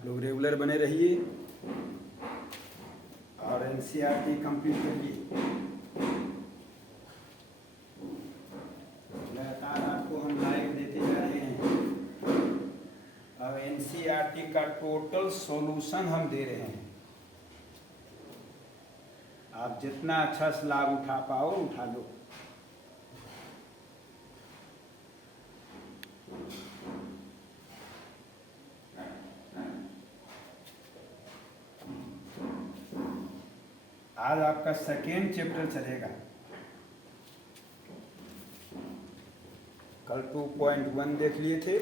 आप लोग रेगुलर बने रहिए और एनसीईआरटी कंप्लीट करिए। लगातार आपको हम लाइव देते जा रहे हैं। अब एनसीईआरटी का टोटल सॉल्यूशन हम दे रहे हैं। आप जितना अच्छा से लाभ उठा पाओ उठा लो। आज आपका सेकेंड चैप्टर चलेगा। कल 2.1 देख लिए थे,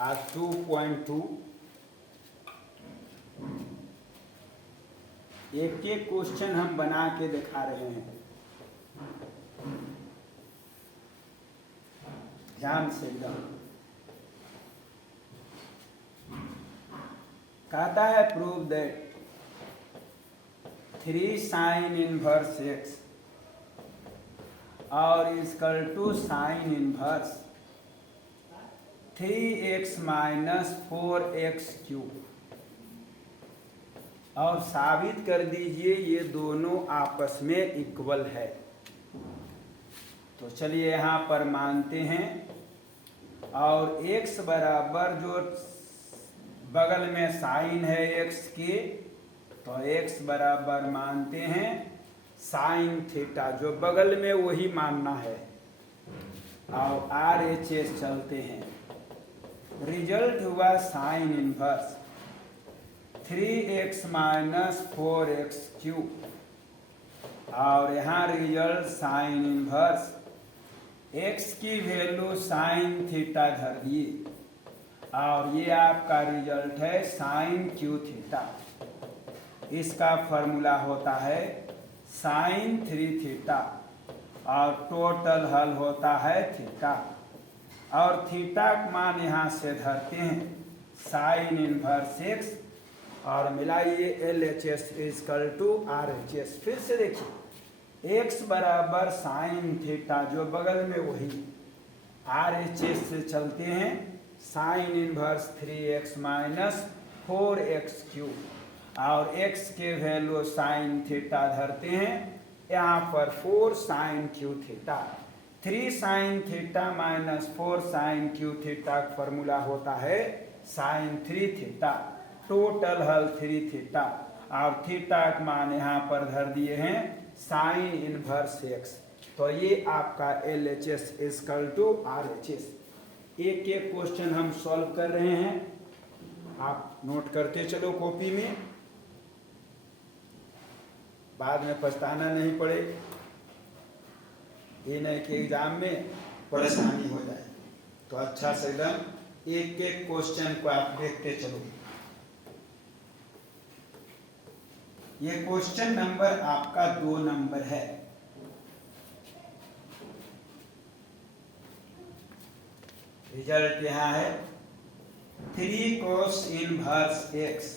आज 2.2। एक एक क्वेश्चन हम बना के दिखा रहे हैं, ध्यान से एकदम। कहता है prove that 3 sin inverse x और equal to sine inverse 3x minus 4x cube, और साबित कर दीजिए ये दोनों आपस में इक्वल है। तो चलिए यहाँ पर मानते हैं, और x बराबर जो बगल में साइन है x के, तो x बराबर मानते हैं साइन थीटा, जो बगल में वही मानना है। और RHS चलते हैं। रिजल्ट हुआ sign inverse 3x minus 4x cube, और यहाँ रिजल्ट साइन इनवर्स x की वैल्यू साइन थीटा धर दिए, और ये आपका रिजल्ट है साइन क्यू थीटा। इसका फॉर्मूला होता है साइन 3 थीटा, और टोटल हल होता है थीटा, और थीटा का मान यहाँ से धरते हैं साइन इनवर्स x, और मिलाइए LHS इक्वल टू RHS। फिर से देखिए x बराबर साइन थीटा, जो बगल में वही RHS से चलते हैं sine inverse 3x minus 4x cube, और x के वैल्यू साइन थीटा धरते हैं यहाँ पर 4 sine cube theta. 3 sine theta minus 4 sine cube theta का फॉर्मूला होता है साइन 3 थीटा। टोटल हल 3 थीटा, और थीटा का मान यहाँ पर धर दिए हैं साइन इनवर्स x। तो ये आपका LHS इक्वल टू RHS। एक एक क्वेश्चन हम सॉल्व कर रहे हैं, आप नोट करते चलो कॉपी में, बाद में पछताना नहीं पड़े, ये नहीं कि एग्जाम में परेशानी हो जाए। तो अच्छा से एकदम एक एक क्वेश्चन को आप देखते चलो। ये क्वेश्चन नंबर आपका 2 नंबर है। रिजल्ट यहाँ है 3 cos इनवर्स x,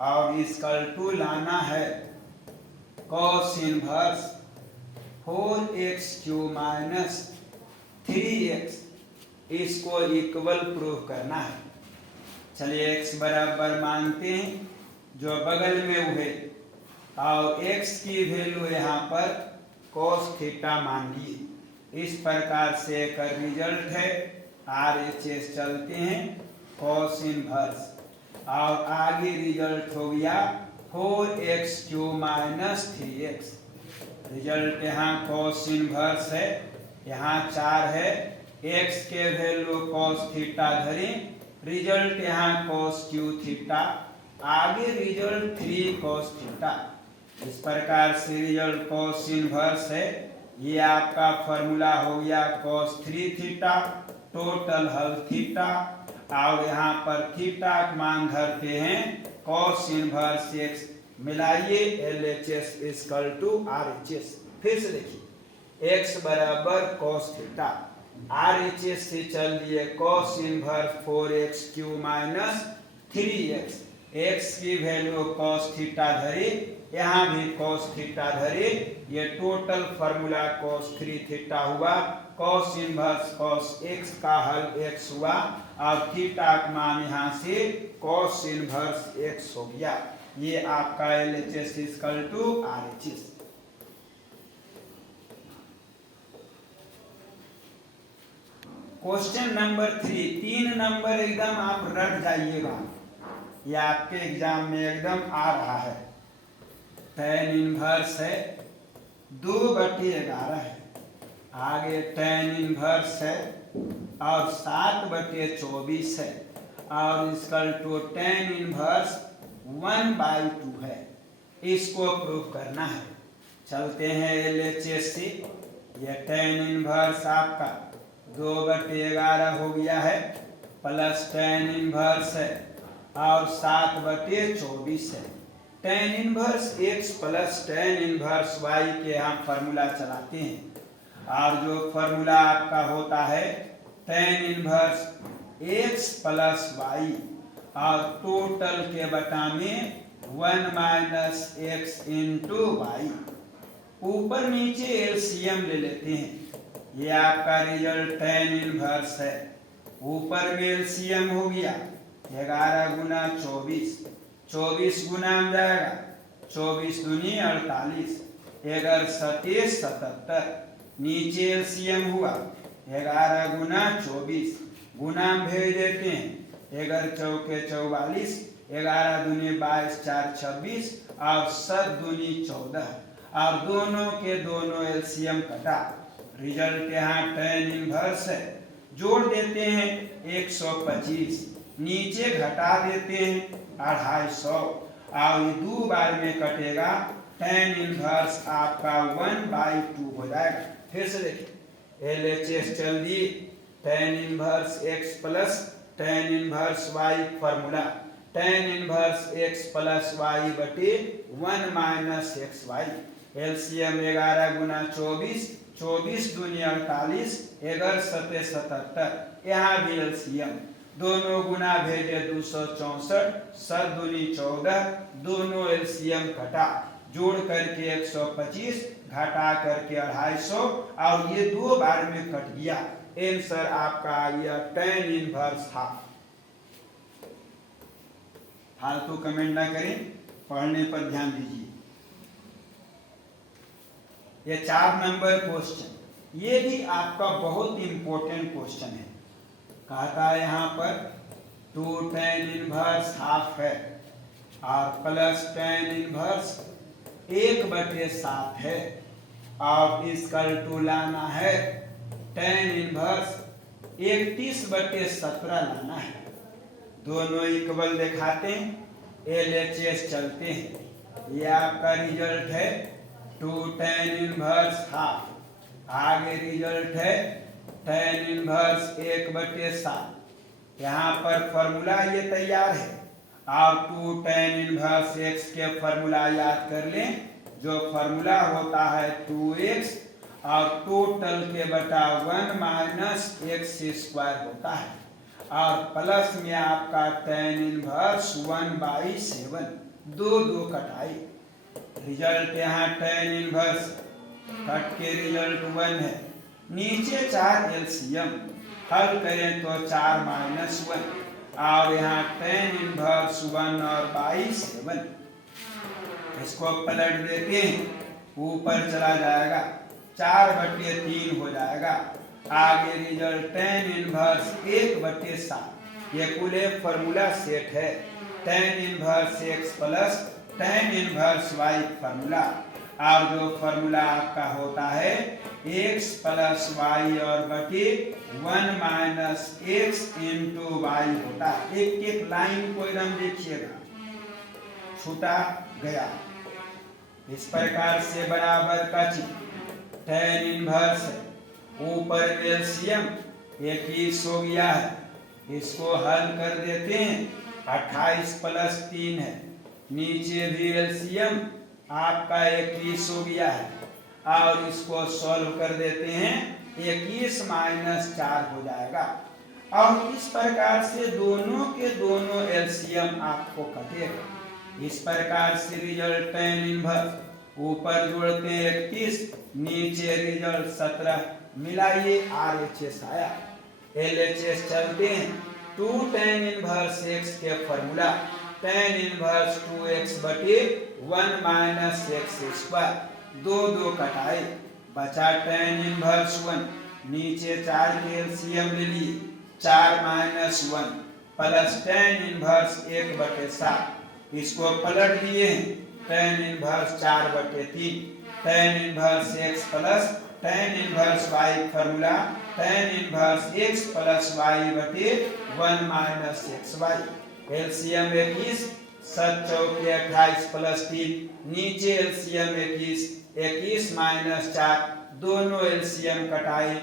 और इक्वल टू लाना है cos inverse 4x cube minus 3x, इसको इक्वल प्रूव करना है। चलिए x बराबर मानते हैं जो बगल में हुए, और x की वैल्यू यहाँ पर cos थीटा मान लिए। इस प्रकार से एक रिजल्ट है RHS चलते हैं cos इनवर्स, और आगे रिजल्ट हो गया 4x cube minus 3x। Result यहाँ cos इनवर्स है, यहाँ 4 है, x के वैल्यू cos थीटा धरी, रिजल्ट यहाँ cos क्यू थीटा, आगे रिजल्ट 3 cos थीटा। इस प्रकार से रिजल्ट cos इनवर्स है, ये आपका फॉर्मूला हो गया cos 3 थीटा, टोटल हल थीटा, और यहाँ पर थीटा का मान धरते हैं cos इनवर्स x। मिलाइए LHS इक्वल टू RHS। फिर से देखिए x बराबर cos थीटा, RHS से चल लिए cos inverse 4x cube minus 3x, x की वैल्यू cos थीटा धरी, यहाँ भी cos थीटा धरे, ये टोटल फॉर्मूला cos 3 थीटा हुआ, cos इनवर्स cos x का हल x हुआ और थीटा का मान यहाँ से cos इनवर्स x हो गया। ये आपका LHS equal to RHS। Question number 3, 3 number एकदम आप रट जाइएगा, ये आपके एग्जाम में एकदम आ रहा है। tan इनवर्स है 2/11 है, आगे tan इनवर्स है और 7/24 है और इक्वल टू tan इनवर्स 1/2 है। इसको प्रूफ करना है। चलते हैं LHS से। यह tan इनवर्स आपका 2/11 हो गया है प्लस tan इनवर्स है और 7/24 है। tan inverse x plus tan inverse y के हम फॉर्मूला चलाते हैं और जो फॉर्मूला आपका होता है tan inverse x plus y और टोटल के बटा में 1 माइनस x इंटू वाई। ऊपर नीचे एलसीएम ले लेते हैं। ये आपका रिजल्ट tan इनवर्स है, ऊपर में एलसीएम हो गया 11 गुना 24, 24 गुना में जाएगा 24 दूनी 48, 11 सत्ते 77, नीचे एलसीएम हुआ 11 गुना 24, गुना में भेज देते हैं 11 चौके 44, 11 दूनी 22, 4 26 और 7 दूनी 14 और दोनों के दोनों एलसीएम कटा। रिजल्ट यहाँ tan इनवर्स है, जोड़ देते हैं 125, नीचे घटा देते हैं 250 और ये 2 बार में कटेगा। tan इनवर्स आपका 1/2 हो जाएगा। फिर से देखिए LHS चल दी, tan inverse x plus tan inverse y formula, tan inverse x plus y बटे 1 माइनस xy। एलसीएम 11 गुना 24, 24 दूनी 48, 11 सत्ते 77, यहाँ भी एलसीएम दोनों गुना भेजे 264, 7 दूनी 14, दोनों एलसीएम घटा, जोड़ करके 125, घटा करके 250 और ये 2 बार में कट गया। आंसर आपका आ गया tan इनवर्स हाफ। फालतू कमेंट ना करें, पढ़ने पर ध्यान दीजिए। ये 4 नंबर क्वेश्चन, ये भी आपका बहुत इंपॉर्टेंट क्वेश्चन है। कहता है यहाँ पर 2 tan इनवर्स हाफ है और प्लस tan इनवर्स 1/7 है और इसका टू लाना है tan इनवर्स 31/17 लाना है। दोनों इक्वल दिखाते हैं, LHS चलते हैं। ये आपका रिजल्ट है 2 tan इनवर्स हाफ, आगे रिजल्ट है tan इनवर्स 1/7। यहाँ पर फॉर्मूला ये तैयार है और 2 tan इनवर्स x के फॉर्मूला याद कर लें। जो फॉर्मूला होता है 2x और टोटल के बटा 1 माइनस x² होता है और प्लस में आपका tan इनवर्स 1/7, 2 कटाई। रिजल्ट यहाँ tan इनवर्स कट के रिजल्ट 1 है, नीचे 4 एलसीएम, हल करें तो 4 माइनस 1 और यहाँ tan इनवर्स 1 और 7। इसको पलट देते हैं, ऊपर चला जाएगा 4/3 हो जाएगा। आगे रिजल्ट tan इनवर्स 1/7। ये कुल एक फॉर्मूला सेट है, tan inverse x plus tan inverse y formula. और जो फॉर्मूला आपका होता है x प्लस y और बटे 1 माइनस x इंटू वाई होता है। एक एक लाइन को एकदम देखिएगा, छूटा गया। इस प्रकार से बराबर का चिन्ह tan इनवर्स है, ऊपर एलसीएम 21 हो गया है, इसको हल कर देते हैं 28 प्लस 3 है, नीचे भी एलसीएम आपका 21 हो गया है और इसको सॉल्व कर देते हैं 21 माइनस 4 हो जाएगा। और इस प्रकार से दोनों के दोनों एलसीएम आपको कटेगा। इस प्रकार से रिजल्ट tan इनवर्स ऊपर जोड़ते हैं 31, नीचे रिजल्ट 17, मिलाइए RHS आया। LHS चलते हैं, 2 tan इनवर्स x के फॉर्मूला tan इनवर्स 2x बटे 1 माइनस x स्क्वायर, 2 कटाए, बचा tan इनवर्स 1, नीचे 4 के एलसीएम ले लिए, 4 माइनस 1 प्लस tan इनवर्स 1 बटे 7, इसको पलट दिए हैं, tan इनवर्स 4 बटे 3, tan inverse x plus tan inverse y formula tan inverse x plus y बटे 1 माइनस xy, एलसीएम 21, 7 चौके 28 प्लस 3, नीचे एलसीएम 21, 21 माइनस 4, दोनों एलसीएम कटाए,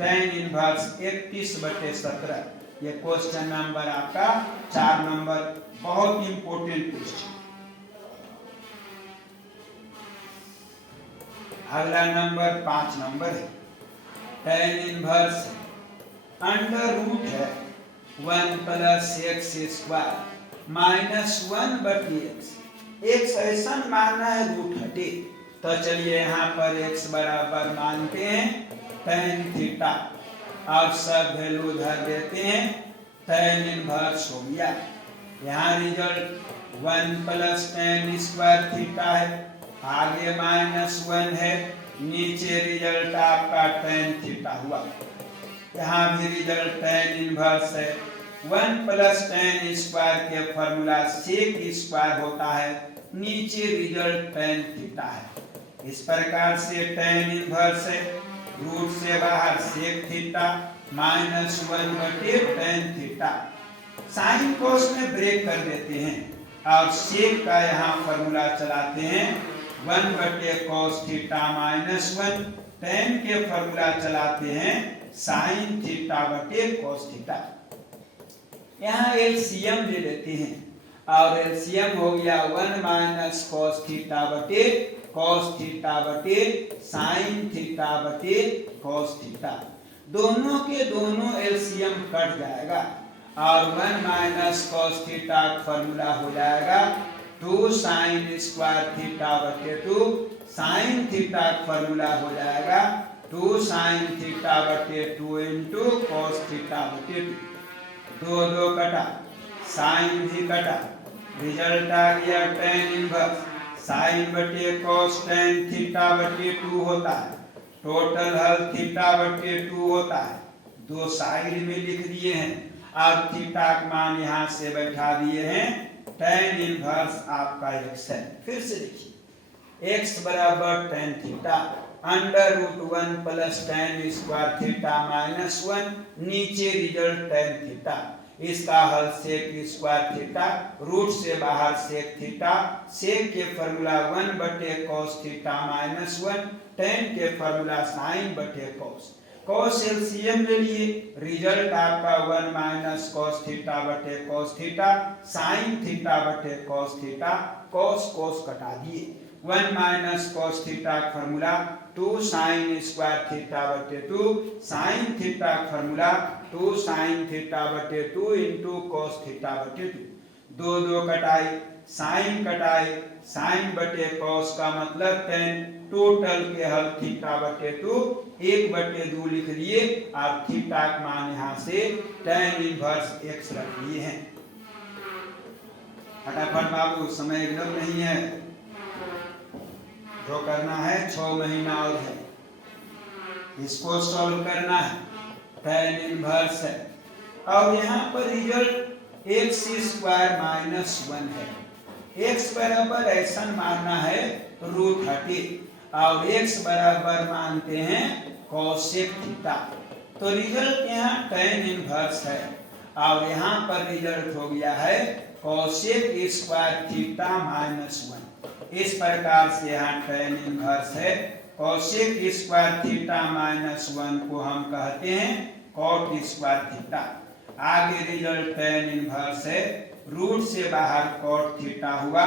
tan इनवर्स 31 बटे 17। ये क्वेश्चन नंबर आपका 4 नंबर, बहुत इंपॉर्टेंट क्वेश्चन। अगला नंबर 5 नंबर है, tan इनवर्स अंडर रूट है 1 प्लस x स्क्वायर माइनस 1 बटी x ऐसा मानना है रूट हटे, तो चलिए यहाँ पर x बराबर मानते हैं tan थीटा, अब सब वैल्यू धर देते हैं, tan इनवर्स हो गया, यहाँ result 1 plus tan square theta है, आगे माइनस 1 है, नीचे रिजल्ट आपका tan थीटा हुआ, यहाँ भी रिजल्ट tan इनवर्स है, 1 प्लस tan स्क्वायर के फॉर्मूला सेक स्क्वायर होता है, नीचे रिजल्ट tan थीटा है। इस प्रकार से tan इनवर्स है, रूट से बाहर सेक थीटा माइनस 1 बटे tan थीटा, साइन कोस में ब्रेक कर देते हैं और सेक का यहाँ फॉर्मूला चलाते हैं, 1 बटे cos थीटा माइनस 1, tan के फॉर्मूला चलाते हैं साइन थीटा बटे cos थीटा। यहाँ एलसीएम ले लेते हैं और एलसीएम हो गया 1 माइनस cos थीटा बटे cos थीटा बटे साइन थीटा बटे cos थीटा, दोनों के दोनों एलसीएम कट जाएगा और 1 माइनस cos थीटा फॉर्मूला हो जाएगा 2 साइन स्क्वायर थीटा बटे 2, साइन थीटा फॉर्मूला हो जाएगा 2 साइन थीटा बटे 2 इंटू cos थीटा बटे 2, 2 कटा, साइन भी कटा, रिजल्ट आ गया tan इनवर्स साइन बटे cos tan थीटा बटे 2 होता है, टोटल हल थीटा बटे 2 होता है, 2 साइड में लिख दिए हैं, अब थीटा का मान यहाँ से बैठा दिए हैं, tan इनवर्स आपका x है, फिर से देखिए x बराबर tan theta under root 1 plus tan square theta minus 1, नीचे रिजल्ट tan थीटा, इसका हल सेक स्क्वायर थीटा, रूट से बाहर सेक थीटा, सेक के फॉर्मूला 1 बटे cos थीटा माइनस 1, tan के फॉर्मूला साइन बटे cos एलसीएम ले लिए, रिजल्ट आपका 1 माइनस cos थीटा बटे cos थीटा, साइन थीटा बटे cos थीटा, cos कटा दिए, 1 minus cos theta formula 2 sine square theta बटे 2, sine theta formula 2 sine theta बटे 2 इंटू cos थीटा बटे 2, 2 कटाई, साइन कटाई, साइन बटे cos का मतलब tan, टोटल के हल थीटा बटे 2, 1 बटे 2 लिख लिए और थीटा का मान यहाँ से tan इनवर्स x रख लिए हैं। फटाफट बाबू, समय एकदम नहीं है, जो करना है 6 महीना और है, इसको सॉल्व करना है, tan इनवर्स है, और यहाँ पर रिजल्ट x स्क्वायर माइनस 1 है, x बराबर ऐसा मानना है रूट 30 और x बराबर मानते हैं cosec थीटा, तो रिजल्ट यहाँ tan इनवर्स है और यहाँ पर रिजल्ट हो गया है cosec स्क्वायर थीटा माइनस 1, इस प्रकार से यहाँ tan इनवर्स है, cosec स्क्वायर थीटा माइनस 1 को हम कहते हैं cot स्क्वायर थीटा, आगे रिजल्ट tan इनवर्स है, रूट से बाहर cot थीटा हुआ,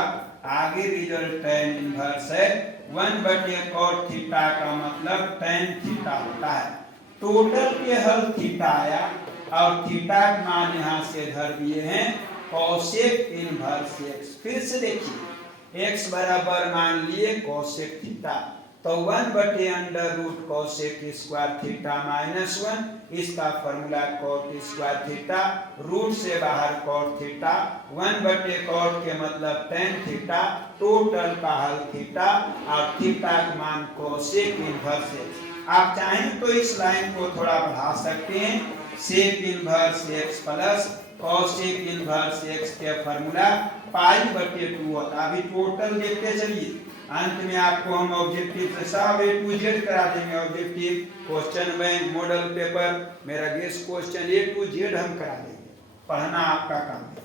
आगे रिजल्ट tan इनवर्स है, 1 बटे cot थीटा का मतलब tan थीटा होता है, टोटल के हल थीटा आया और थीटा का मान यहाँ से धर दिए हैं कोसेक इनवर्स एक्स। फिर से देखिए x बराबर मान लिए कोसेक थीटा, तो 1/√, कोसेक स्क्वायर थीटा माइनस 1, इसका formula cot square theta, root से बाहर कॉट थीटा, 1/कॉट के मतलब tan थीटा, टोटल का हल थीटा, और थीटा का मान कोसेक इनवर्स एक्स। आप चाहें तो इस लाइन को थोड़ा बढ़ा सकते हैं, sec inverse X plus cosec inverse X के फॉर्मूला π/2 होता है। अभी टोटल देखते चलिए, अंत में आपको हम ऑब्जेक्टिव से सब A to Z करा देंगे। Objective, question bank, model paper, मेरा guest question A to Z हम करा देंगे, पढ़ना आपका काम है।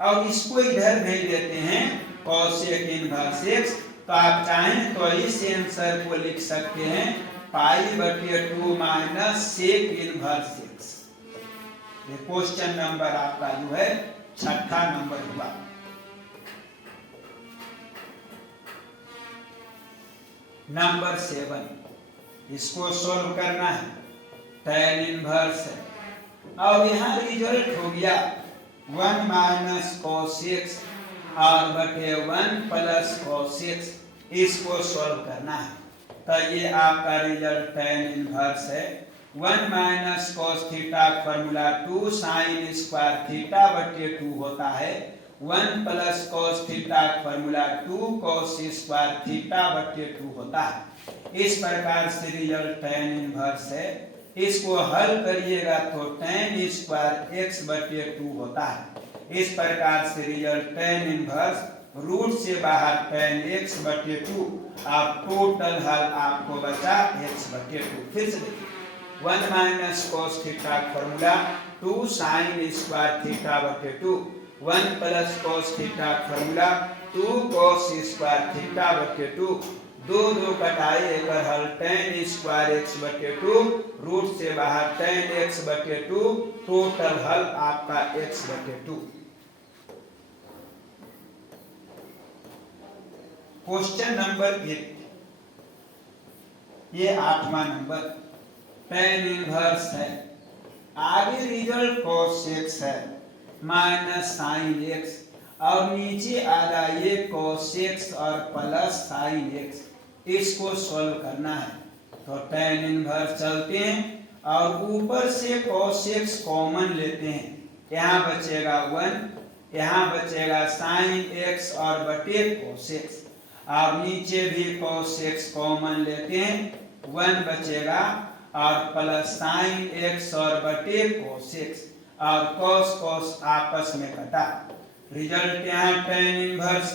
और इसको इधर भेज देते हैं कोसेक इनवर्स एक्स, तो आप चाहें तो इस आंसर को लिख सकते हैं π/2 माइनस सेक इनवर्स एक्स। ये क्वेश्चन नंबर आपका जो है 6ठा नंबर हुआ। नंबर 7, इसको सोल्व करना है, tan इनवर्स है, और यहाँ रिजल्ट हो गया 1 माइनस cos x और बटे 1 प्लस cos x, इसको सोल्व करना है। तो ये आपका रिजल्ट tan इनवर्स है, 1 minus cos theta formula 2 sine square theta बटे 2 होता है, 1 plus cos theta formula 2 cos square theta बटे 2 होता है। इस प्रकार से रिजल्ट tan इनवर्स है। इसको हल करिएगा तो tan स्क्वायर x बटे 2 होता है। इस प्रकार से रिजल्ट tan इनवर्स, रूट से बाहर tan x बटे 2, आप टोटल हल आपको बचा x बटे 2। फिर से देखिए, 1 minus cos theta formula 2 sine square theta बटे 2, 1 plus cos theta formula 2 cos square theta बटे 2, 2 कटाई, एक हल tan स्क्वायर x बटे 2, रूट से बाहर tan x बटे 2, टोटल हल आपका x बटे 2। क्वेश्चन नंबर 8, ये 8वां नंबर, tan इनवर्स है, आगे रिजल्ट cos x है माइनस साइन x, और नीचे आ रहा ये cos x और प्लस साइन x, इसको सोल्व करना है। तो tan इनवर्स चलते हैं और ऊपर से cos x कॉमन लेते हैं, यहाँ बचेगा 1, यहाँ बचेगा साइन x और बटे cos x, और नीचे भी cos x कॉमन लेते हैं, 1 बचेगा और प्लस साइन x और बटे cos x, और cos cos आपस में कटा, रिजल्ट यहाँ tan इनवर्स,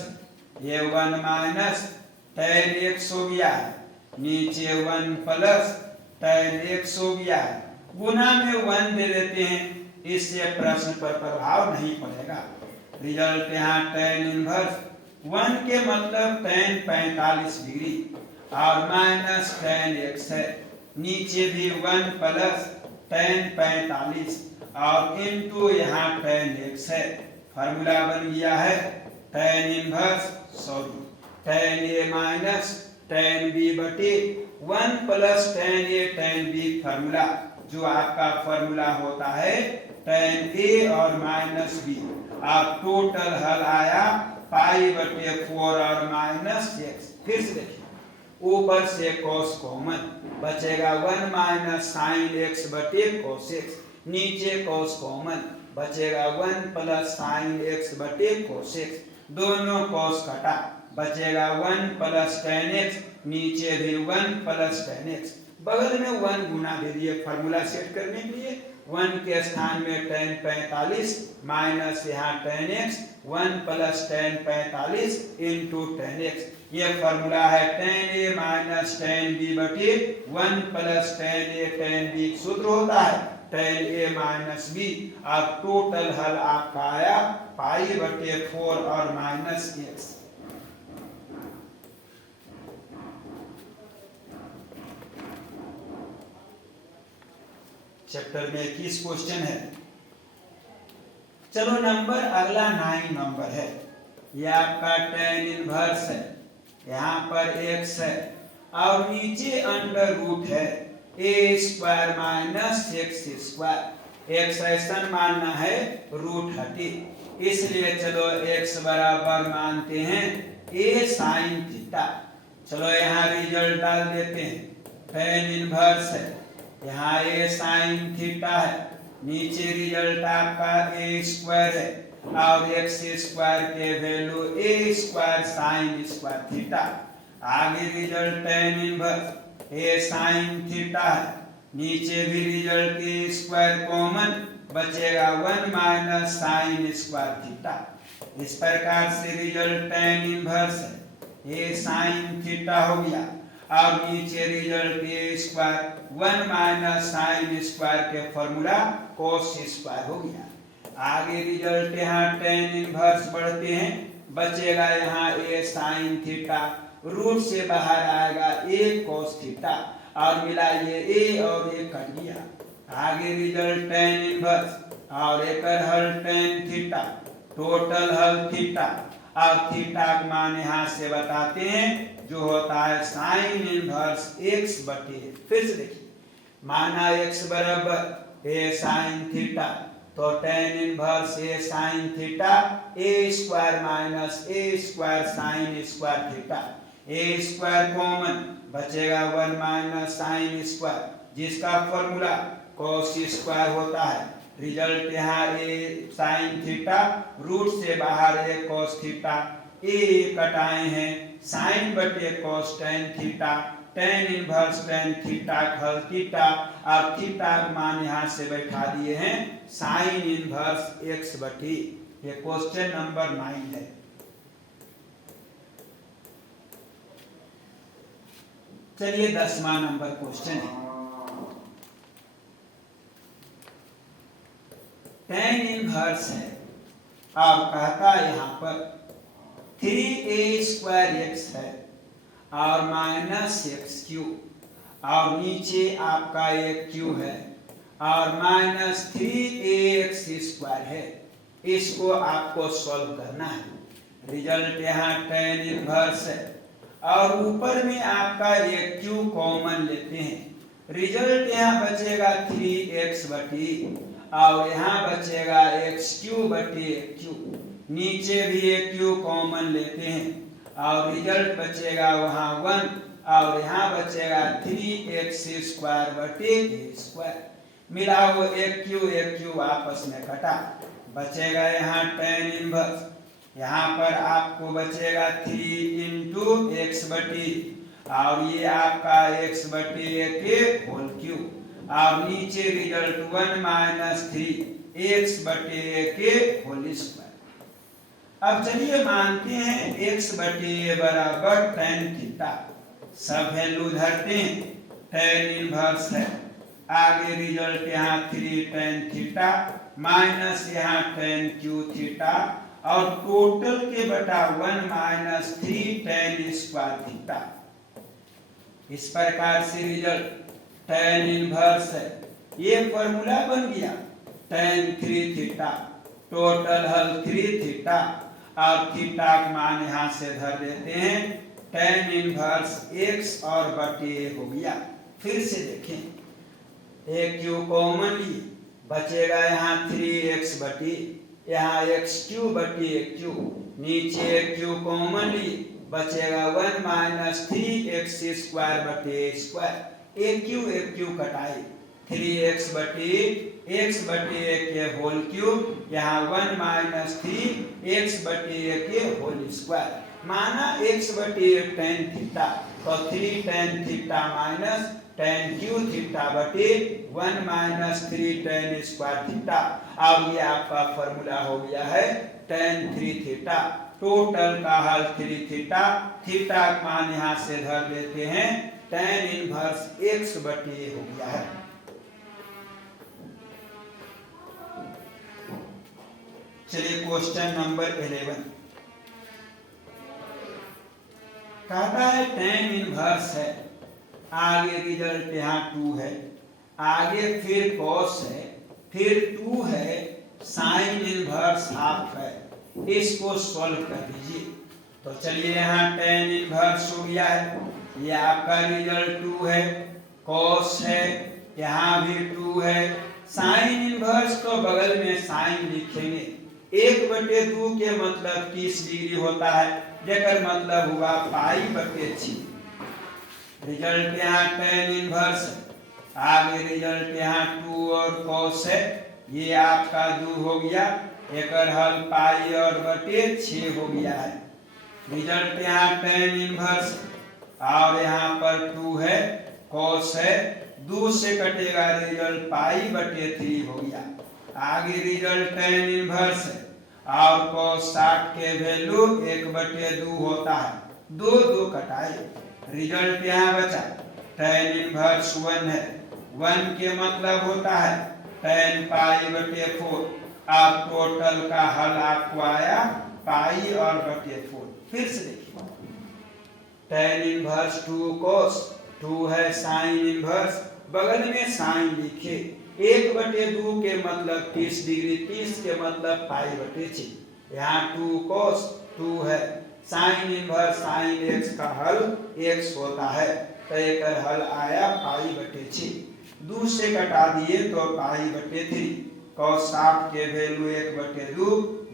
ये 1 माइनस tan x हो गया है, नीचे 1 प्लस tan x हो गया है, गुना में 1 दे देते हैं, इससे प्रश्न पर प्रभाव नहीं पड़ेगा। रिजल्ट यहाँ tan इनवर्स, 1 के मतलब tan 45 डिग्री और माइनस tan x है, नीचे भी 1 प्लस tan 45 और इनटू यहाँ tan x है, फार्मूला बन गया है tan inverse, sorry tan a minus tan b बटे 1 plus tan a tan b, formula जो आपका फार्मूला होता है tan a और माइनस b, आप टोटल हल आया π/4 और माइनस x। फिर से देखिए, ऊपर से cos कॉमन, बचेगा 1 माइनस साइन x बटे cos x, नीचे cos कॉमन, बचेगा 1 प्लस साइन x बटे cos x, दोनों cos कटा, बचेगा 1 प्लस tan x, नीचे भी 1 प्लस tan x, बगल में 1 गुना दे दिए फार्मूला सेट करने के लिए, 1 के स्थान में tan 45 माइनस यहाँ tan x, 1 plus tan 45 into tan x, ये फार्मूला है tan a minus tan b बटे 1 plus tan a tan b, सूत्र होता है tan a माइनस b, अब टोटल हल आपका आया π/4 और माइनस x। चैप्टर में 21 क्वेश्चन है। चलो नंबर अगला 9 नंबर है, यह आपका tan इनवर्स है, यहाँ पर x है और नीचे अंडर रूट है a square minus x square, expression मानना है √30, इसलिए चलो x बराबर मानते हैं a sin थीटा। चलो यहाँ रिजल्ट डाल देते हैं, tan इनवर्स है, यहाँ a sin थीटा है, नीचे रिजल्ट आपका a स्क्वायर है और x स्क्वायर के value a square sin square theta. आगे result tan inverse a sin theta है, नीचे भी रिजल्ट a स्क्वायर कॉमन बचेगा 1 माइनस साइन स्क्वायर थीटा। इस प्रकार से रिजल्ट tan इनवर्स है a sin थीटा हो गया और नीचे result a square 1 minus sine square के फॉर्मूला cos स्क्वायर हो गया। आगे रिजल्ट यहाँ tan इनवर्स बढ़ते हैं, बचेगा यहाँ a sin थीटा, रूट से बाहर आएगा a cos थीटा और मिलाइए a और a कट गया। आगे रिजल्ट tan इनवर्स और एक हल tan थीटा, टोटल हल थीटा और थीटा का मान यहाँ से बताते हैं जो होता है साइन इनवर्स x बटे। फिर से देखिए, माना x बराबर a साइन थीटा, तो tan inverse a sine theta a square minus a square sine square theta, a square common बचेगा 1 माइनस साइन स्क्वायर जिसका फॉर्मूला cos स्क्वायर होता है। रिजल्ट यहाँ a साइन थीटा, रूट से बाहर a cos theta, a कटाए हैं sign बटे cos tan theta, tan inverse tan theta हल थीटा और थीटा मान यहाँ से बैठा दिए हैं साइन इनवर्स x बटे। ये क्वेश्चन नंबर 9 है। चलिए 10वां नंबर क्वेश्चन है। tan इनवर्स है और कहता है यहाँ पर 3a स्क्वायर x है और माइनस एक्स क्यूब और नीचे आपका एक क्यू है और माइनस 3ax स्क्वायर है। इसको आपको सॉल्व करना है। रिजल्ट यहाँ tan इनवर्स है और ऊपर में आपका एक क्यू कॉमन लेते हैं। रिजल्ट यहाँ बचेगा 3x बटी और यहाँ बचेगा x क्यू बटी क्यू, नीचे भी एक क्यू कॉमन लेते हैं और रिजल्ट बचेगा वहाँ 1 और यहाँ बचेगा 3x स्क्वायर बटे a स्क्वायर। मिलाओ एक क्यू आपस में कटा, बचेगा यहाँ tan इनवर्स, यहाँ पर आपको बचेगा 3 इंटू एक्स बटी और ये आपका x बटे के होल क्यूब और नीचे रिजल्ट 1 माइनस 3 x बटे के होल स्क्वायर। अब चलिए मानते हैं x बटे बराबर tan थीटा, सब वैल्यू धरते हैं, tan इनवर्स है, आगे रिजल्ट यहाँ 3 tan थीटा माइनस यहाँ tan क्यू थीटा और टोटल के बटा 1 माइनस 3 tan स्क्वायर थीटा। इस प्रकार से रिजल्ट tan इनवर्स है, ये फॉर्मूला बन गया tan 3 थीटा, टोटल हल 3 थीटा और थीटा का मान यहाँ से धर देते हैं tan इनवर्स x और बटे हो गया। फिर से देखें, एक क्यू कॉमन लिए, बचेगा यहाँ 3x बटी, यहाँ x क्यू बटी क्यू, नीचे एक क्यू कॉमन ली, बचेगा 1 माइनस 3x स्क्वायर बटे स्क्वायर, एक क्यू कटाई, 3x बटे x बटे के होल क्यूब, यहाँ 1 माइनस 3x बटे के होल स्क्वायर। माना x बटे tan थीटा, तो 3 tan theta minus tan Q theta बटे 1 माइनस 3 tan स्क्वायर थीटा और ये आपका फॉर्मूला हो गया है tan 3 थीटा, टोटल का हल 3 थीटा, थीटा का मान यहाँ से धर देते हैं tan इनवर्स x बटे हो गया है। चलिए क्वेश्चन नंबर 11 कहता है tan इनवर्स है, आगे रिजल्ट यहाँ 2 है, आगे फिर cos है, फिर 2 है, साइन इनवर्स हाफ है, इसको सॉल्व कर दीजिए। तो चलिए यहाँ tan इनवर्स हो गया है, ये आपका रिजल्ट 2 है, cos है, यहाँ भी 2 है, साइन इनवर्स तो बगल में साइन लिखेंगे। 1/2 के मतलब 30 डिग्री होता है, जेकर मतलब हुआ π/6। रिजल्ट यहाँ tan इनवर्स, आगे रिजल्ट यहाँ 2 और cos है, ये आपका 2 हो गया, एकर हल π/6 हो गया है। रिजल्ट यहाँ tan इनवर्स और यहाँ पर 2 है, cos है, 2 से कटेगा रिजल्ट π/3 हो गया। आगे रिजल्ट tan इनवर्स है और cos 60 के वैल्यू 1/2 होता है, 2 कटाए, रिजल्ट यहाँ बचा tan इनवर्स 1 है, 1 के मतलब होता है tan π/4। अब टोटल का हल आपको आया π/4। फिर से देखिए, tan इनवर्स 2 cos, 2 है साइन इनवर्स, बगल में साइन लिखे, 1/2 के मतलब 30 डिग्री, 30 के मतलब π/6। यहाँ 2 cos, 2 है साइन इनवर्स, साइन x का हल x होता है, तो एक हल आया π/6। 2 से कटा दिए तो π/3, cos 60 के वैल्यू 1/2,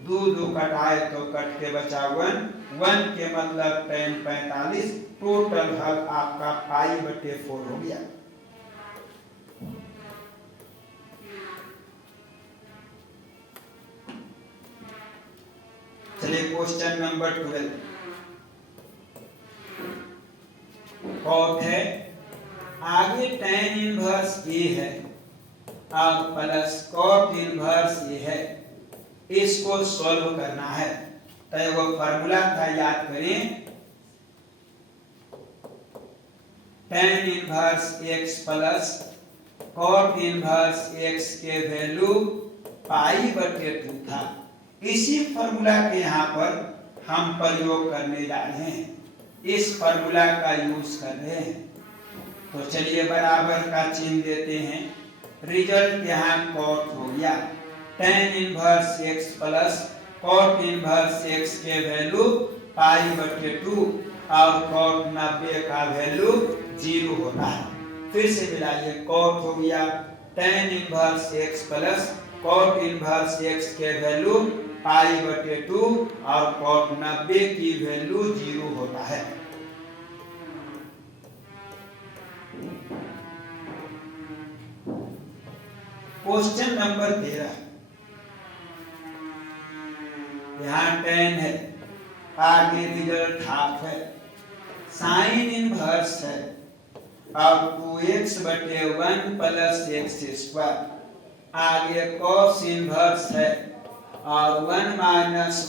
2 कटाए तो कट के बचा 1, 1 के मतलब tan 45, टोटल हल आपका π/4 हो गया। चलिए क्वेश्चन नंबर 12 कॉट है, आगे tan इनवर्स a है और प्लस कॉट इनवर्स a है, इसको सॉल्व करना है। तो वो फार्मूला था, याद करें, tan inverse x plus cot inverse x के वैल्यू π/2 था। इसी फार्मूला के यहाँ पर हम प्रयोग करने जा रहे हैं, इस फार्मूला का यूज कर रहे हैं। तो चलिए बराबर का चिन्ह देते हैं, रिजल्ट यहाँ कॉट हो गया, tan inverse x plus cot inverse x के वैल्यू π/2 और कॉट 90 का वैल्यू 0 होता है। फिर से मिलाइए, कॉट हो गया tan inverse x plus cot inverse x के वैल्यू π/2 और कॉट 90 की वैल्यू 0 होता है। क्वेश्चन नंबर 13, यहाँ tan है, आगे रिजल्ट हाफ है, साइन इनवर्स है और 2x/1 प्लस x², आगे cos इनवर्स है और 1 -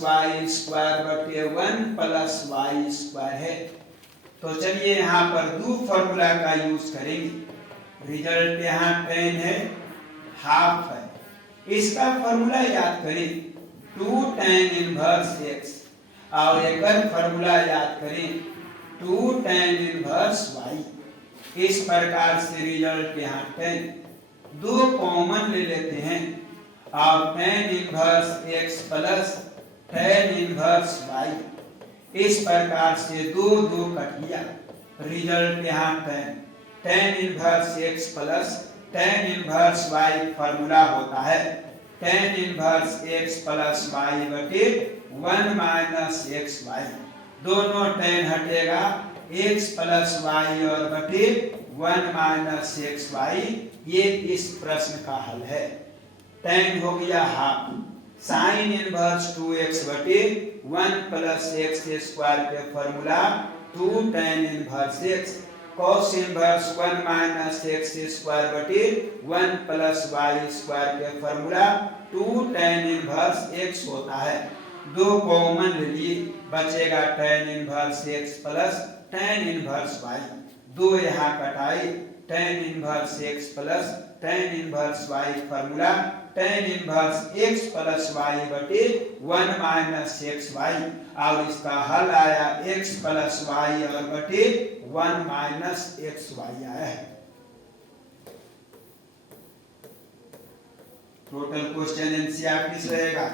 y²/1 प्लस y² है। तो चलिए यहाँ पर 2 फॉर्मूला का यूज करेंगे। रिजल्ट यहाँ tan है, हाफ है, इसका फॉर्मूला याद करें 2 tan इनवर्स x और एक फॉर्मूला याद करें 2 tan इनवर्स y। इस प्रकार से रिजल्ट यहाँ tan, 2 कॉमन ले लेते हैं और tan inverse x plus tan inverse y, इस प्रकार से 2 कट गया, रिजल्ट यहाँ tan inverse x plus tan inverse y formula होता है tan inverse x plus y/1 minus xy, दोनों tan हटेगा, x प्लस y और बटे 1 माइनस xy, ये इस प्रश्न का हल है। tan हो गया half, sine inverse 2x/1 plus x² के formula 2 tan inverse x, cos inverse 1 minus x²/1 plus y² के फॉर्मूला 2 tan इनवर्स x होता है। 2 कॉमन ले लिए, बचेगा tan inverse x plus tan inverse y, 2 यहाँ कटाई, tan inverse x plus tan inverse y formula tan inverse x plus y/1 minus xy, और इसका हल आया x प्लस y और बटे 1 माइनस xy आया है। टोटल क्वेश्चन एनसीईआरटी से रहेगा,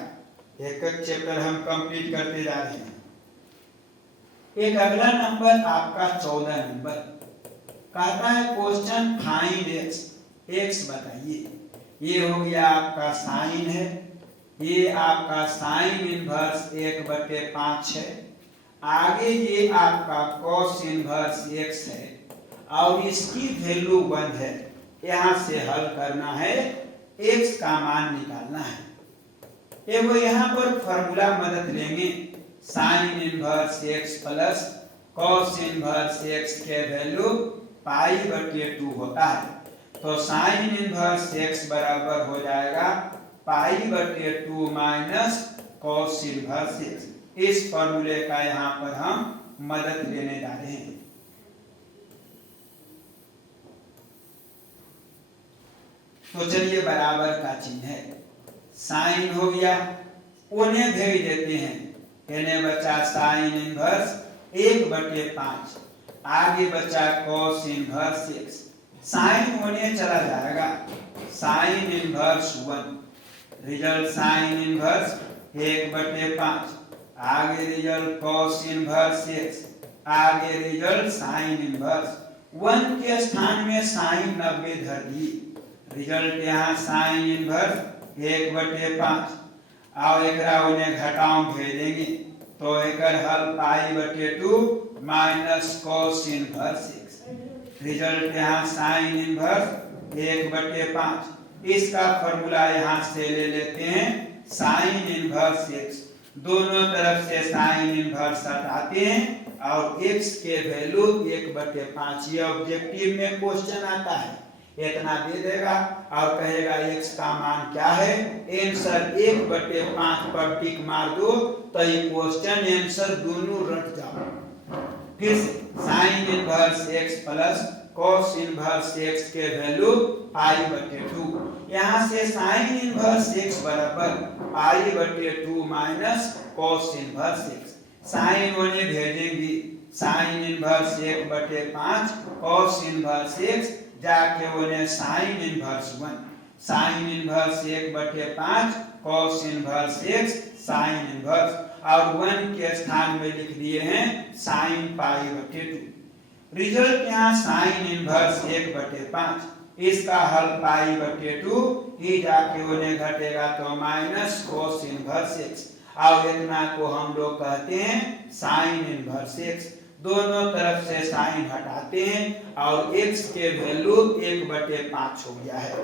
एक चैप्टर हम कंप्लीट करते जा रहे हैं। एक अगला नंबर आपका 14 नंबर कहता है क्वेश्चन फाइंड x, x बताइए। ये हो गया आपका साइन है, ये आपका साइन इनवर्स 1/5 है। आगे ये आपका कॉस इनवर्स x है और इसकी वैल्यू 1 है। यहाँ से हल करना है, x का मान निकालना है। एगो यहाँ पर फॉर्मूला मदद लेंगे, sign inverse x plus cos inverse x के वैल्यू π/2 होता है। तो साइन इनवर्स x बराबर हो जाएगा π/2 माइनस कॉस इनवर्स x। इस फॉर्मूले का यहाँ पर हम मदद लेने जा रहे हैं। तो चलिए बराबर का चिन्ह है, साइन हो गया, उन्हें भेज देते हैं, इन्हें बचा साइन इनवर्स 1/5, आगे बचा कॉस इनवर्स x। साइन उन्हें चला जाएगा, sign inverse 1, result sign inverse 1/5, आगे रिजल्ट कॉस इनवर्स x, आगे रिजल्ट साइन इनवर्स 1 के स्थान में साइन 90 धर दिए, रिजल्ट यहाँ साइन इनवर्स 1/5 और एकरा उन्हें घटाओ भेजेंगे तो एकर हल π/2 minus cos inverse x, result यहाँ साइन इनवर्स 1/5। इसका फॉर्मूला यहाँ से ले लेते हैं, साइन इनवर्स x, दोनों तरफ से साइन इनवर्स हटाते हैं और x के वैल्यू 1/5। ये ऑब्जेक्टिव में क्वेश्चन आता है, इतना दे देगा और कहेगा x का मान क्या है, आंसर 1/5 पर टिक मार दो तो ये क्वेश्चन आंसर दोनों रट जाओ। फिर sine inverse x plus cos inverse x के वैल्यू π/2, यहाँ से साइन इनवर्स x बराबर π/2 minus cos inverse x। Sine उन्हें भेजेंगे, sine inverse 1/5 cos inverse x, जाके उन्हें sine inverse 1, sine inverse 1/5 cos inverse x sine inverse, और 1 के स्थान में लिख दिए हैं साइन π/2। रिजल्ट यहाँ साइन इनवर्स 1/5, इसका हल π/2 ही जाके उन्हें घटेगा तो माइनस कॉस इनवर्स x, और इतना को हम लोग कहते हैं साइन इनवर्स x। दोनों तरफ से साइन हटाते हैं और x के वैल्यू 1/5 हो गया है।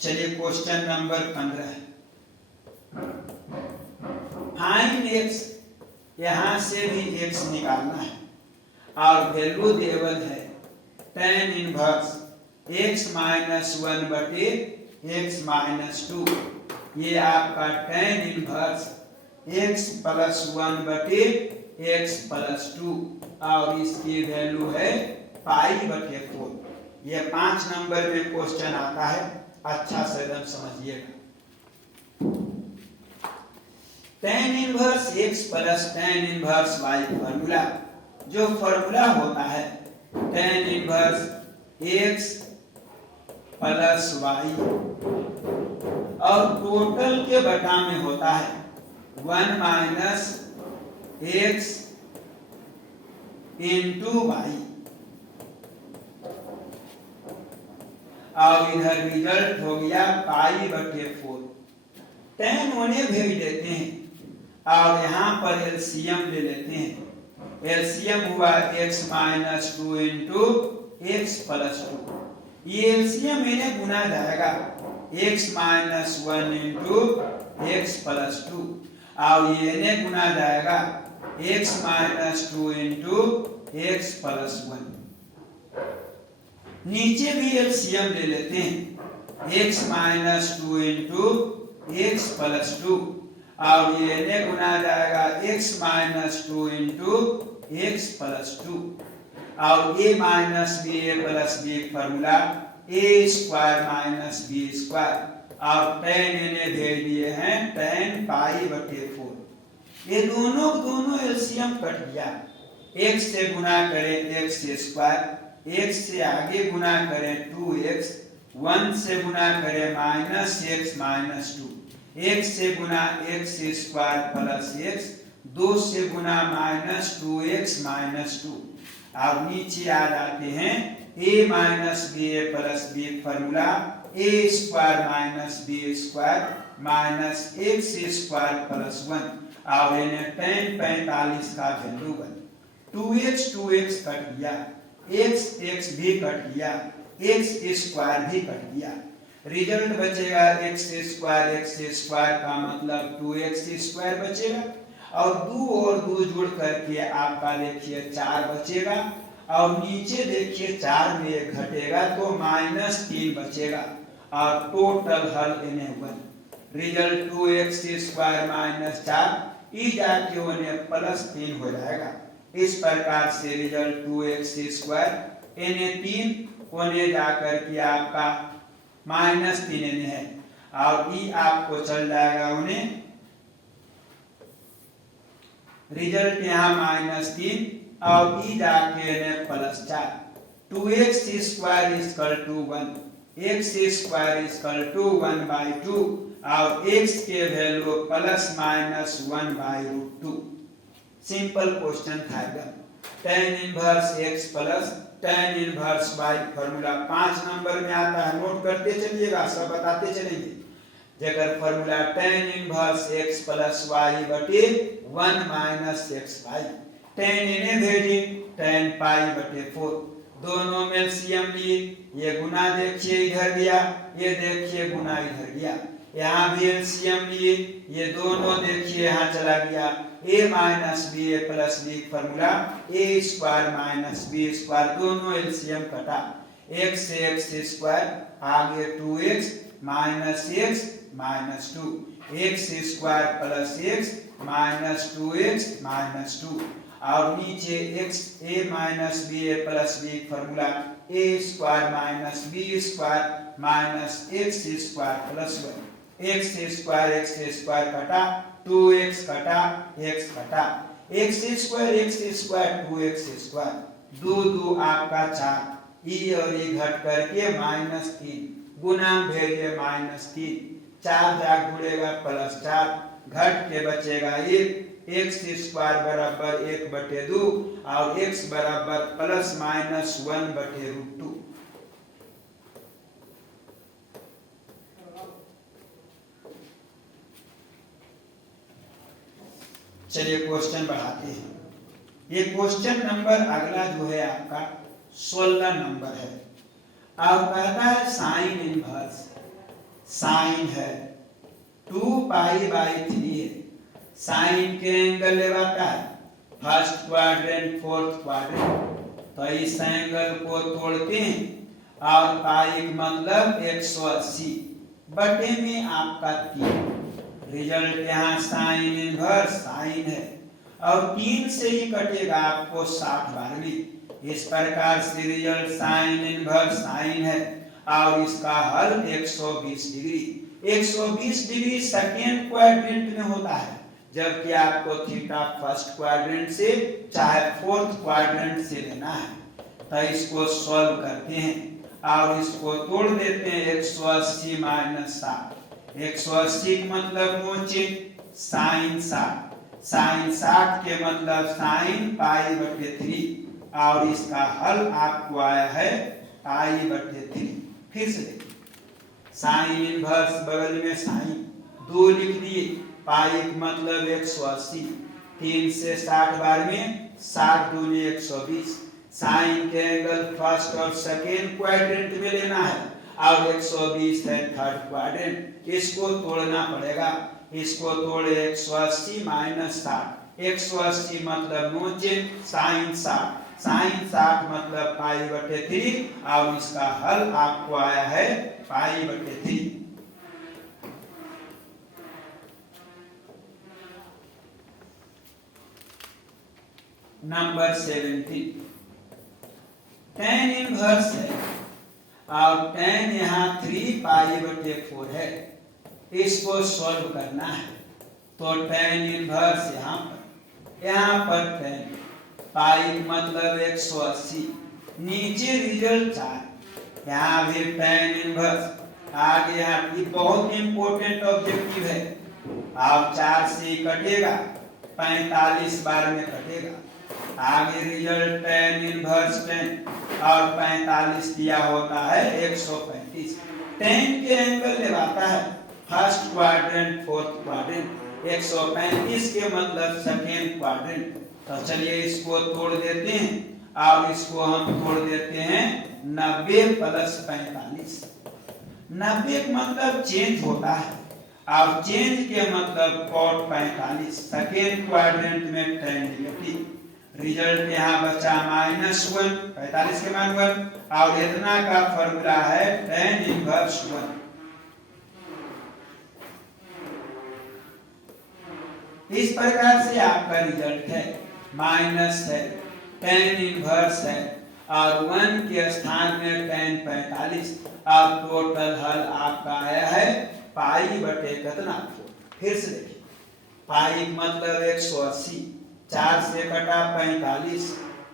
चलिए क्वेश्चन नंबर 15, फाइंड x, यहां से भी x निकालना है और वैल्यू देवल है tan inverse x minus 1/x-2, ये आपका tan inverse x plus 1/x+2 और इसकी वैल्यू है π/4। ये 5 नंबर में क्वेश्चन आता है, अच्छा से एकदम समझिएगा। tan inverse x plus tan inverse y formula, जो फॉर्मूला होता है tan inverse x plus y और टोटल के बटा में होता है 1 माइनस x इंटू y, और इधर रिजल्ट हो गया π/4। tan उन्हें भेज देते हैं और यहाँ पर एलसीएम ले लेते हैं, एलसीएम हुआ x माइनस 2 इंटू x+2, ये एलसीएम इन्हें गुना जाएगा x माइनस 1 इंटू x+2 और ये इन्हें गुना जाएगा x माइनस 2 इंटू x+1। नीचे भी एलसीएम ले लेते हैं, x माइनस 2 इंटू x+2 और ये इन्हें गुना जाएगा x माइनस 2 इंटू x+2 और a minus B a plus B formula a square minus B square और tan इन्हें भेज दिए हैं tan π/4। ये दोनों एलसीएम कट गया, x से गुना करें x स्क्वायर, x से आगे गुना करें 2x, 1 से गुना करें माइनस x माइनस 2, x से गुना x स्क्वायर प्लस x, 2 से गुना माइनस 2x माइनस 2। अब नीचे आ जाते हैं a minus B A plus B formula A square minus B square minus X square plus 1 और इन्हें tan 45 का वैल्यू 2x कट गया, x भी कट गया, x स्क्वायर भी कट गया। रिजल्ट बचेगा x स्क्वायर का मतलब 2x स्क्वायर बचेगा और 2 और 2 जुड़ करके आपका देखिए 4 बचेगा और नीचे देखिए 4 में एक घटेगा तो -3 बचेगा और टोटल हल इन्हें 1। रिजल्ट 2x स्क्वायर माइनस 4 ई जाके उन्हें +3 हो जाएगा। इस प्रकार से रिजल्ट 2x स्क्वायर इन्हें 3 उन्हें जाकर के आपका -3 इन्हें है और ई आपको चल जाएगा उन्हें रिजल्ट यहाँ -3 और ई जाके +4। 2x square equal to 1, x square equal to 1/2 और x के वैल्यू ±1/√2। सिंपल क्वेश्चन था एकदम। tan inverse x plus tan inverse y formula 5 number में आता है, नोट करते चलिएगा, सब बताते चलेंगे। जेकर formula tan inverse x plus y बटे 1 माइनस xy। tan इन्हें भेजिए tan पाई बटे 4, दोनों में एलसीएम लिए, ये गुना देखिए इधर गया, ये देखिए गुना इधर गया, यहाँ भी एलसीएम लिए, ये दोनों देखिए यहाँ चला गया, a minus B A plus B formula A square minus B square, दोनों एलसीएम कटा, x से x स्क्वायर आगे 2x minus x minus 2, x square plus x minus 2x minus 2 और नीचे x a minus B A plus B formula a square minus B square minus x square plus 1, x square कटा, 2x कटा, x कटा, x square 2x square, 2 आपका 4, ई और ई घट करके -3, गुना भेजे -3, 4 जाग जुड़ेगा +4, घट के बचेगा 1, x स्क्वायर बराबर 1/2 और x बराबर ±1/√2। चलिए क्वेश्चन बढ़ाते हैं। ये क्वेश्चन नंबर अगला जो है आपका 16 नंबर है। अब कहता है साइन इनवर्स, साइन है 2π/3 है, साइन के एंगल लेवाता है फर्स्ट क्वाड्रेंट फोर्थ क्वाड्रेंट, तो इस एंगल को तोड़ते हैं और पाई मतलब 180 बटे में आपका 3। रिजल्ट यहाँ साइन इनवर्स साइन है और 3 से ही कटेगा आपको 60 बार में। इस प्रकार से रिजल्ट साइन इनवर्स साइन है और इसका हल 120 डिग्री। 120 डिग्री सेकेंड क्वाड्रेंट में होता है, जबकि आपको थीटा फर्स्ट क्वाड्रेंट से चाहे फोर्थ क्वाड्रेंट से लेना है। तो इसको सॉल्व करते हैं और इसको तोड़ देते हैं 180 माइनस 60। 180 मतलब मोचे साइन 60, साइन 60 के मतलब साइन π/3 और इसका हल आपको आया है π/3। फिर से देखिए साइन इनवर्स बगल में साइन 2 लिख दिए, पाई मतलब 180, 3 से 60 बार में 60 दूनी 120। साइन के एंगल फर्स्ट और सेकेंड क्वाड्रेंट में लेना है और 120 है थर्ड क्वाड्रेंट, इसको तोड़ना पड़ेगा। इसको तोड़े 180 माइनस 60, 180 मतलब नोचे साइन 60, साइन 60 मतलब π/3 और इसका हल आपको आया है π/3। नंबर 17 tan इनवर्स है और tan यहाँ 3π/4 है, इसको सॉल्व करना है। तो tan इनवर्स यहाँ पर tan पाई मतलब 180, नीचे रिजल्ट 4, यहाँ भी tan इनवर्स आगे यहाँ बहुत इंपॉर्टेंट ऑब्जेक्टिव है और 4 से कटेगा 45 बार में कटेगा। आगे रिजल्ट tan इनवर्स 10 और 45 दिया होता है 135। tan के एंगल लगाता है फर्स्ट क्वाड्रेंट फोर्थ क्वाड्रेंट, 135 के मतलब सेकेंड क्वाड्रेंट। तो चलिए इसको तोड़ देते हैं और इसको हम तोड़ देते हैं 90 प्लस 45। 90 का मतलब चेंज होता है और चेंज के मतलब cot 45, सेकेंड क्वाड्रेंट में tan नेगेटिव। रिजल्ट यहाँ बचा -1, 45 के मान 1 और इतना का फॉर्मूला है tan इनवर्स 1। इस प्रकार से आपका रिजल्ट है माइनस है, tan इनवर्स है और 1 के स्थान में tan 45 और टोटल हल आपका आया है पाई बटे कितना 4। फिर से देखिए पाई मतलब 180, 4 से कटा 45,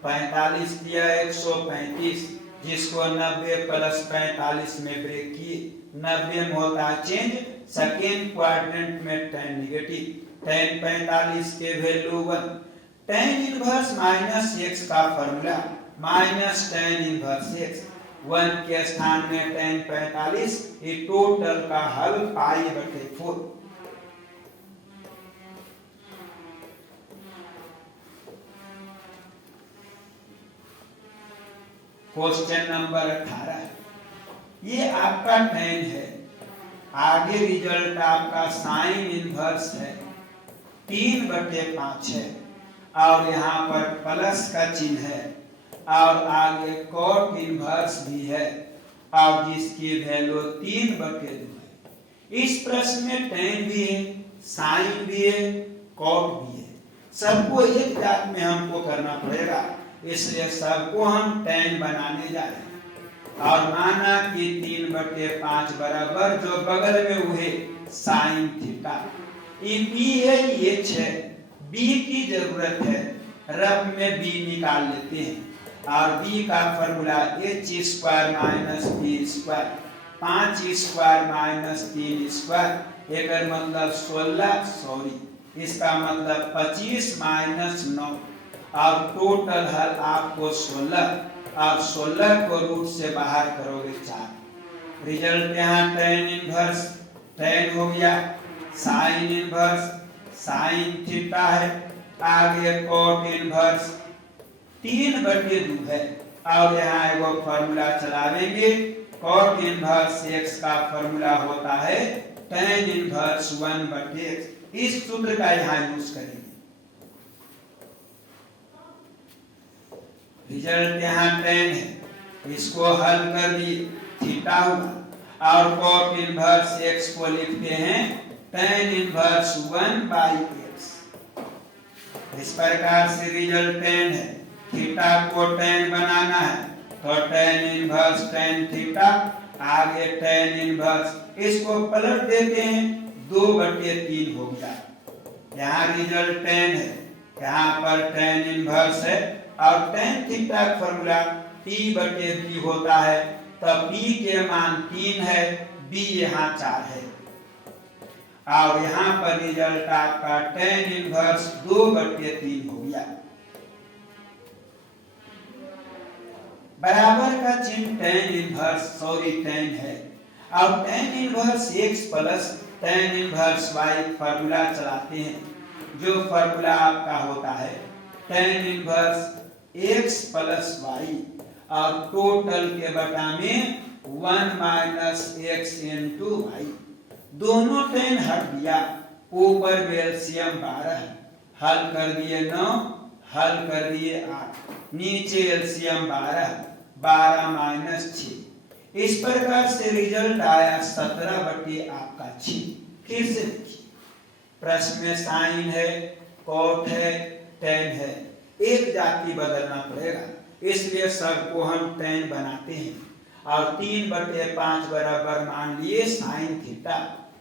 45 दिया 135, जिसको 90 प्लस 45 में ब्रेक किए। 90 में होता है चेंज, सेकेंड क्वाड्रेंट में tan नेगेटिव, tan 45 के value 1। tan inverse minus x का formula minus tan inverse x, 1 के स्थान में tan 45, ये टोटल का हल पाई बटे 4। क्वेश्चन नंबर 18, ये आपका tan है। आगे रिजल्ट आपका साइन इनवर्स है 3/5 है और यहाँ पर प्लस का चिन्ह है और आगे cot इनवर्स भी है और जिसकी वैल्यू 3/2 है। इस प्रश्न में tan भी है, साइन भी है, cot भी है। सबको एक जात में हमको करना पड़ेगा, इसलिए सबको हम tan बनाने जा रहे हैं। और माना कि 3/5 बराबर जो बगल में हुए साइन थीटा, ये b है ये h है, b की जरूरत है, रफ में b निकाल लेते हैं और b का formula h square minus b square, 5 square minus 3 square, एक मतलब 16, सॉरी इसका मतलब 25 माइनस 9 और टोटल हल आपको 16 और 16 को रूट से बाहर करोगे 4। रिजल्ट यहाँ tan इनवर्स tan हो गया, साइन इनवर्स साइन थीटा है, आगे cot इनवर्स 3/2 है और यहाँ एगो फॉर्मूला चलावेंगे। cot इनवर्स x का फॉर्मूला होता है tan इनवर्स 1/x। इस सूत्र का यहाँ यूज करेंगे। रिजल्ट यहाँ tan है, इसको हल कर दिए थीटा होगा और cot इनवर्स x को लिखते हैं tan इनवर्स 1/x। इस प्रकार से रिजल्ट tan है, थीटा को tan बनाना है तो tan इनवर्स tan थीटा, आगे tan इनवर्स, इसको पलट देते हैं 2/3 हो गया। यहाँ रिजल्ट tan है, यहाँ पर tan इनवर्स है और tan थीटा का फॉर्मूला p/b होता है, तब p के मान 3 है, b यहाँ 4 है और यहाँ पर रिजल्ट आपका tan इनवर्स 2/3 हो गया। बराबर का चिन्ह tan इनवर्स सॉरी tan है और tan inverse x plus tan inverse y formula चलाते हैं, जो फॉर्मूला आपका होता है tan inverse x plus y और टोटल के बटा में 1 माइनस x इंटू y। दोनों tan हट दिया, ऊपर एलसीएम 12, हल कर दिए 9, हल कर दिए 8, नीचे एलसीएम 12, 12 माइनस 6। इस प्रकार से रिजल्ट आया 17/6 आपका 6। फिर से देखिए प्रश्न में साइन है, cot है, tan है, एक जाति बदलना पड़ेगा, इसलिए सबको हम tan बनाते हैं और 3/5 बराबर मान लिए साइन थीटा,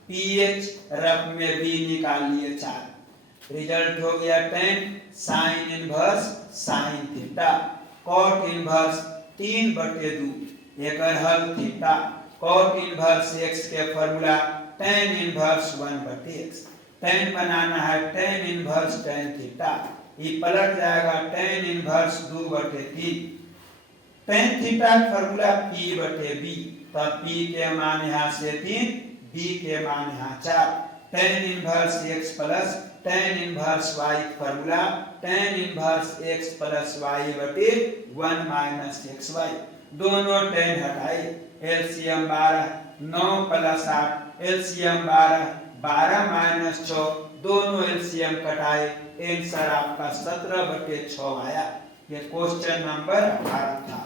ph रफ में b निकाल लिए 4। रिजल्ट हो गया tan sine inverse sine theta, cot inverse 3/2, एक हल थीटा, cot इनवर्स x के formula tan inverse 1/x। tan बनाना है tan इनवर्स tan थीटा, ये पलट जाएगा tan inverse 2/3। tan theta formula P/B, तो P के मान यहाँ से 3, B के मान यहाँ 4। tan inverse x plus tan inverse y formula tan inverse x plus y/1 minus xy, दोनों tan हटाए, एलसीएम 12, 9 प्लस 8 एलसीएम 12, 12 माइनस 6, दोनों एलसीएम कटाए, आंसर आपका 17/6 आया। ये क्वेश्चन नंबर 18 था।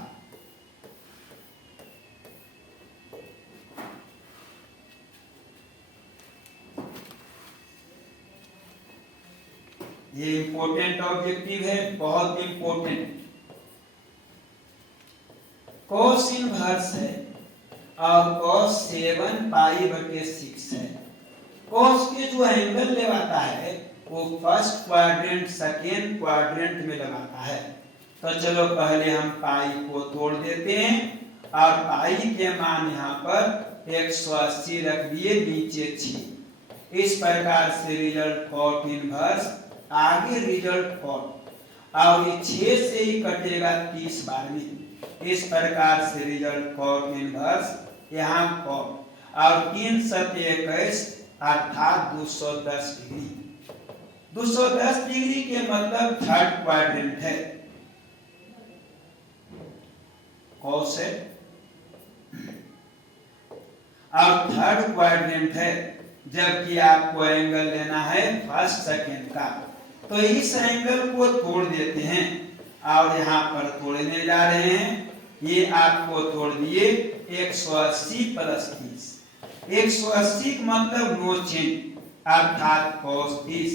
ये इंपॉर्टेंट ऑब्जेक्टिव है, बहुत इंपॉर्टेंट। cos इनवर्स है और cos 7π/6 है। cos के जो एंगल लगाता है वो फर्स्ट क्वाड्रेंट सेकेंड क्वाड्रेंट में लगाता है। तो चलो पहले हम पाई को तोड़ देते हैं और पाई के मान यहाँ पर 180 रख दिए, नीचे 6। इस प्रकार से रिजल्ट cot इनवर्स, आगे रिजल्ट cot, और ये 6 से ही कटेगा 30 बार में। इस प्रकार से रिजल्ट cot इनवर्स, यहाँ cot, और 3 7 21 अर्थात 210 डिग्री। 210 डिग्री के मतलब थर्ड क्वाड्रेंट है, cos है और थर्ड क्वाड्रेंट है, जबकि आपको एंगल लेना है फर्स्ट सेकेंड का। तो इस एंगल को तोड़ देते हैं और यहाँ पर तोड़ने जा रहे हैं। ये आपको तोड़ दिए 180 प्लस 30, 180 का मतलब नो चेंज, अर्थात cos 30,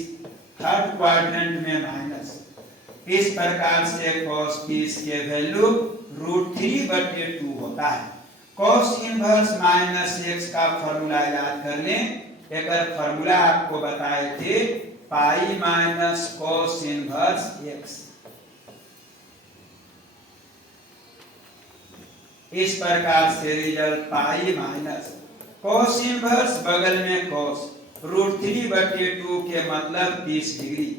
थर्ड क्वाड्रेंट में माइनस। इस प्रकार से cos 30 के वैल्यू √3/2 होता है। cos इनवर्स माइनस x का फॉर्मूला याद कर लें। एक फॉर्मूला आपको बताए थे, पाई माइनस cos इनवर्स x। इस प्रकार से रिजल्ट पाई माइनस cos इनवर्स, बगल में cos, √3/2 के मतलब 30 डिग्री,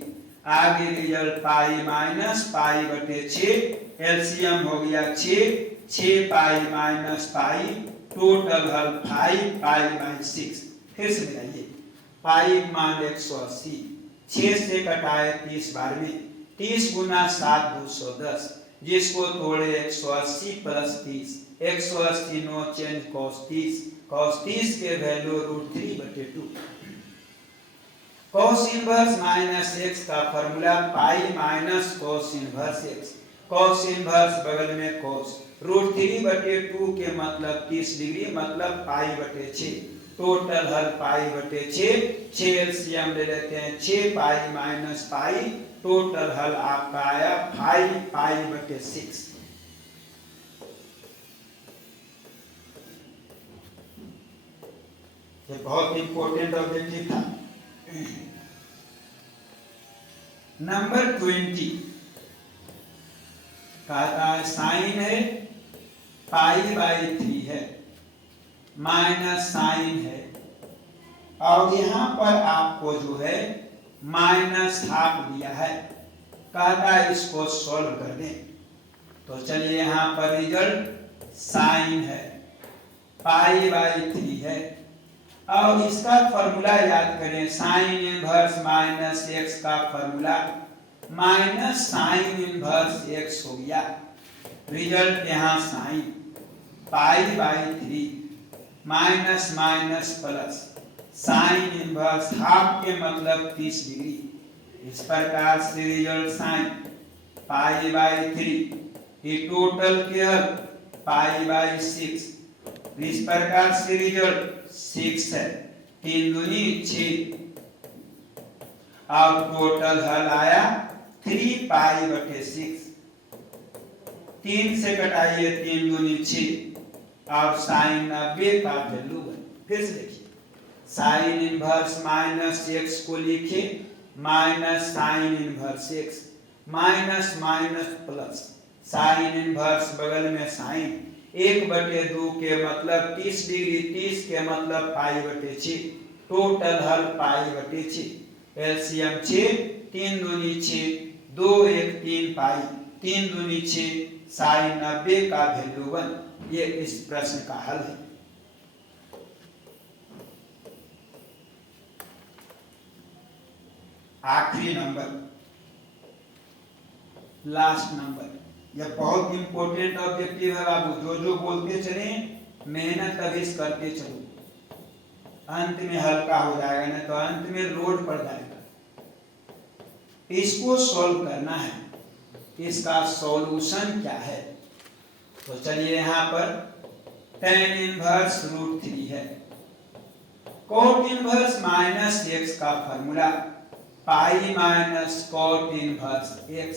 आगे रिजल्ट पाई माइनस π/6, एलसीएम हो गया 6, 6 पाई माइनस पाई, टोटल हल 5 π/6। फिर से मिलाइए, पाई मान 180, 6 से कटाए 30 बार में, 30 गुना 7 210, जिसको तोड़े 180 plus 30, 180 no change cos 30, cos 30 के value √3/2। cos inverse minus x का formula pi minus cos inverse x, cos inverse बगल में cos, √3/2 के मतलब 30 डिग्री, मतलब π/6, टोटल हल π/6, 6 एलसीएम ले लेते हैं, 6 पाई माइनस पाई, टोटल हल आपका आया 5 π/6। ये बहुत इंपॉर्टेंट ऑब्जेक्टिव था। नंबर 20 कहता है साइन है π/3 है, माइनस साइन है, और यहाँ पर आपको जो है -½ दिया है, कहता है इसको सॉल्व कर दें। तो चलिए यहाँ पर रिजल्ट साइन है, π/3 है, और इसका फॉर्मूला याद करें, साइन इनवर्स माइनस x का formula minus sine inverse x हो गया। रिजल्ट यहाँ sine π/3 minus minus plus sine inverse half के मतलब 30 डिग्री। इस प्रकार से रिजल्ट साइन π/3, ये टोटल केयर π/6। इस प्रकार से रिजल्ट 6 है, 3 दूनी 6, और टोटल हल आया 3 π/6। 3 से कटाइए, 3 दूनी 6, और साइन 90 का वैल्यू है। फिर से देखिए, साइन इनवर्स माइनस x को लिखे, minus sine inverse x, minus minus plus sine inverse बगल में साइन 1/2 के मतलब 30 डिग्री, 30 के मतलब π/6, टोटल हल पाई बटे 6, एलसीएम 6, 3 दूनी 6, 2 1 3 पाई, 3 दूनी 6, साइन 90 का वैल्यू 1। ये इस प्रश्न का हल है। आखिरी नंबर, लास्ट नंबर, यह बहुत इंपॉर्टेंट ऑब्जेक्टिव है बाबू। जो जो बोलते चले मेहनत अभी करते चलो, अंत में हल्का हो जाएगा, ना तो अंत में लोड पड़ जाएगा। इसको सॉल्व करना है, इसका सॉल्यूशन क्या है? तो चलिए यहाँ पर tan इनवर्स √3 है, cot इनवर्स माइनस x का formula pi minus cot inverse x।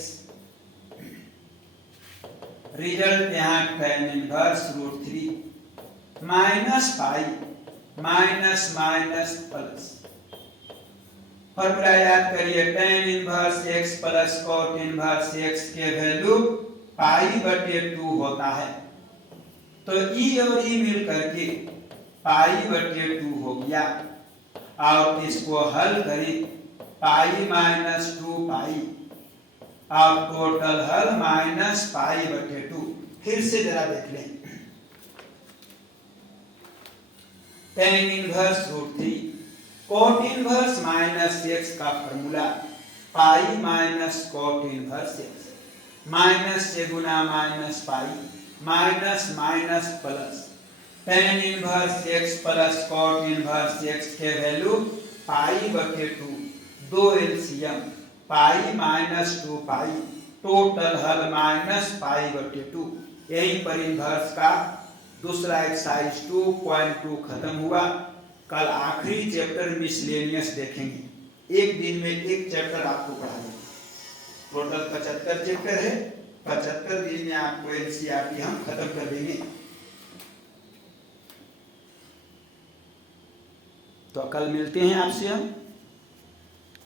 Result यहाँ tan inverse √3 minus pi minus minus plus. Formula याद करिए, tan inverse x plus cot inverse x के वैल्यू पाई बटे 2 होता है। तो e और e मिल करके पाई बटे 2 हो गया, और इसको हल करें पाई माइनस 2 पाई, और टोटल हल माइनस पाई बटे 2। फिर से जरा देख लें, tan inverse √3 cot inverse minus x का formula pi minus cot inverse x, minus से गुना minus pi minus minus plus, tan inverse x plus cot inverse x के वैल्यू पाई बटे 2, 2 LCM pi minus 2 pi, total हल minus pi बटे 2। यहीं पर inverse का दूसरा एक्सरसाइज 2.2 खत्म हुआ। कल आखिरी चैप्टर मिसलेनियस देखेंगे। एक दिन में एक चैप्टर आपको पढ़ाएंगे। टोटल 75 चैप्टर है, 75 दिन में आपको एनसीईआरटी हम खत्म कर देंगे। तो कल मिलते हैं आपसे हम।